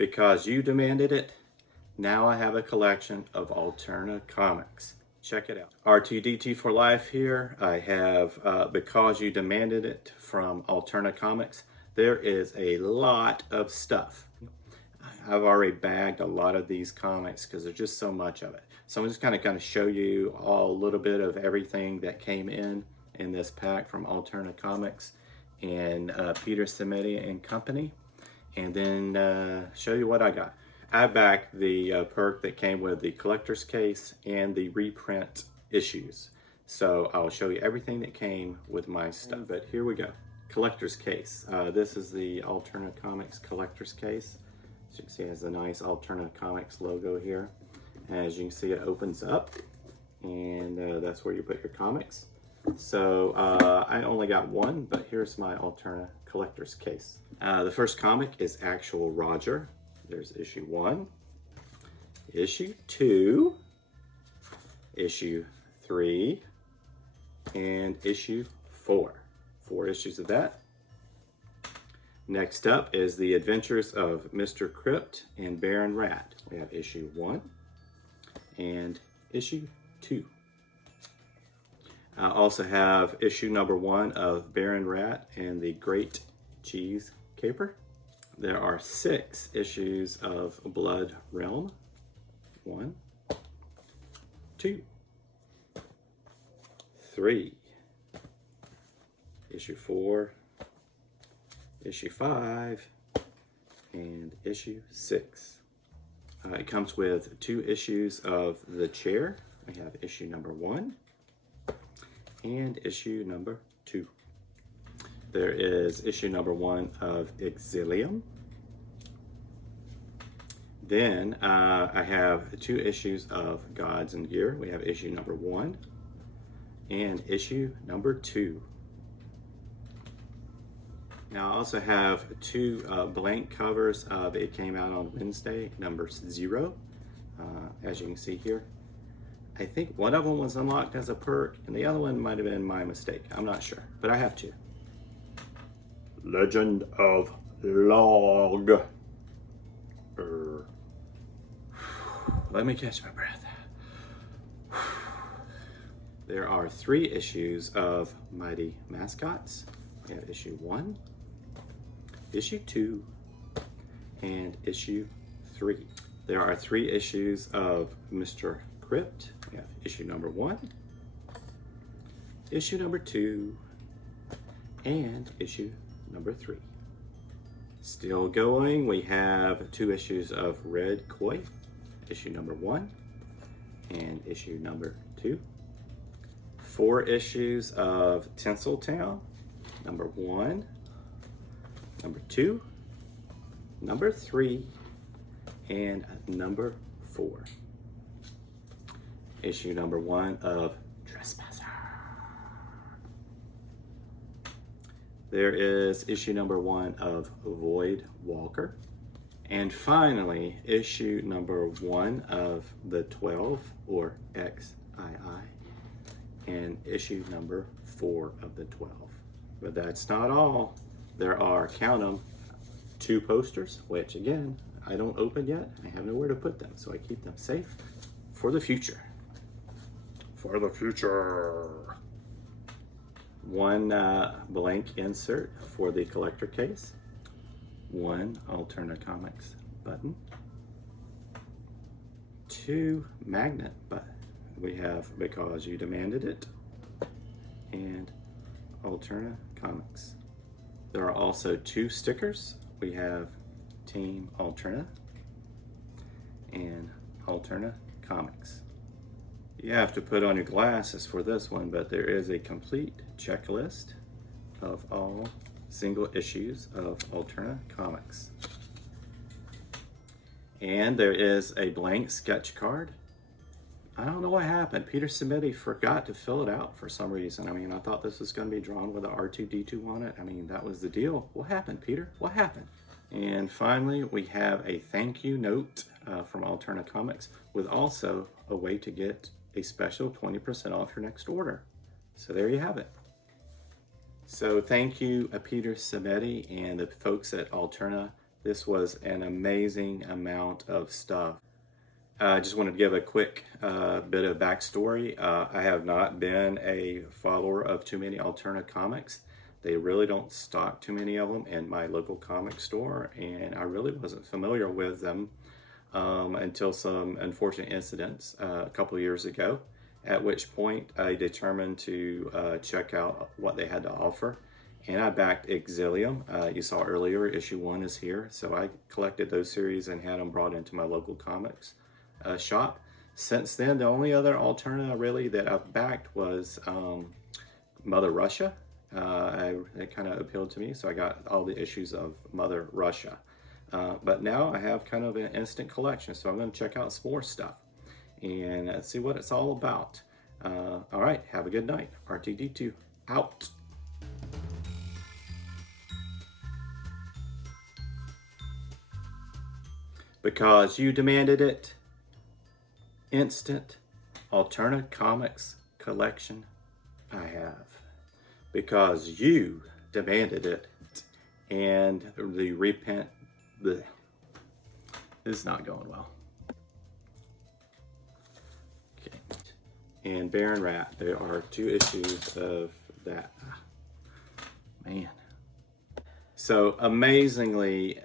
Because you demanded it, now I have a collection of Alterna comics. Check it out. R2DT for life here. I have Because You Demanded It from Alterna Comics. There is a lot of stuff. I've already bagged a lot of these comics because there's just so much of it. So I'm just kind of show you a little bit of everything that came in this pack from Alterna Comics and Peter Simeti and Company, and then show you what I got. I backed the perk that came with the collector's case and the reprint issues. So I'll show you everything that came with my stuff. But here we go. Collector's case. This is the Alterna Comics collector's case. As you can see, it has a nice Alterna Comics logo here. As you can see, it opens up, and that's where you put your comics. So I only got one, but here's my Alterna collector's case. The first comic is Actual Roger. There's issue 1, issue 2, issue 3, and issue 4. 4 issues of that. Next up is The Adventures of Mr. Crypt and Baron Rat. We have issue 1 and issue 2. I also have issue number 1 of Baron Rat and the Great Cheese Caper. There are 6 issues of Blood Realm. 1, 2, 3, issue 4, issue 5, and issue 6. It comes with 2 issues of The Chair. We have issue number 1 and issue number 2. There is issue number 1 of Exilium. Then I have 2 issues of Gods and Gear. We have issue number 1 and issue number 2. Now I also have 2 blank covers of It Came Out on Wednesday, number 0. As you can see here. I think one of them was unlocked as a perk, and the other one might have been my mistake. I'm not sure, but I have 2. Legend of Log. Let me catch my breath. There are 3 issues of Mighty Mascots. We have issue 1, issue 2, and issue 3. There are 3 issues of Mr. Crypt. We have issue number 1, issue number 2, and issue number 3. Still going, we have 2 issues of Red Koi, issue number 1 and issue number 2. 4 issues of Tinseltown, number 1, number 2, number 3, and number 4. Issue number 1 of Trespasser. There is issue number 1 of Void Walker. And finally, issue number 1 of The 12, or XII, and issue number 4 of The 12. But that's not all. There are, count them, 2 posters, which again, I don't open yet. I have nowhere to put them, so I keep them safe for the future. For the future. 1 blank insert for the collector case. 1 Alterna Comics button. 2 magnet button. We have Because You Demanded It and Alterna Comics. There are also 2 stickers. We have Team Alterna and Alterna Comics. You have to put on your glasses for this one, but there is a complete checklist of all single issues of Alterna Comics. And there is a blank sketch card. I don't know what happened. Peter Simeti forgot to fill it out for some reason. I mean, I thought this was going to be drawn with an R2D2 on it. I mean, that was the deal. What happened, Peter? What happened? And finally, we have a thank you note from Alterna Comics with also a way to get a special 20% off your next order. So there you have it. So thank you, Peter Simeti and the folks at Alterna This was an amazing amount of stuff. I just wanted to give a quick bit of backstory. I have not been a follower of too many Alterna comics. They really don't stock too many of them in my local comic store, and I really wasn't familiar with them until some unfortunate incidents a couple of years ago, at which point I determined to check out what they had to offer. And I backed Exilium. You saw earlier, issue 1 is here. So I collected those series and had them brought into my local comics shop. Since then, the only other Alterna really that I've backed was Mother Russia. It kind of appealed to me, so I got all the issues of Mother Russia. But now I have kind of an instant collection, so I'm going to check out some more stuff and see what it's all about. All right, have a good night. RTD2 out. Because you demanded it, instant Alterna Comics collection I have. Because you demanded it, and the this is not going well. Okay. And Baron Rat, there are 2 issues of that. Man. So amazingly,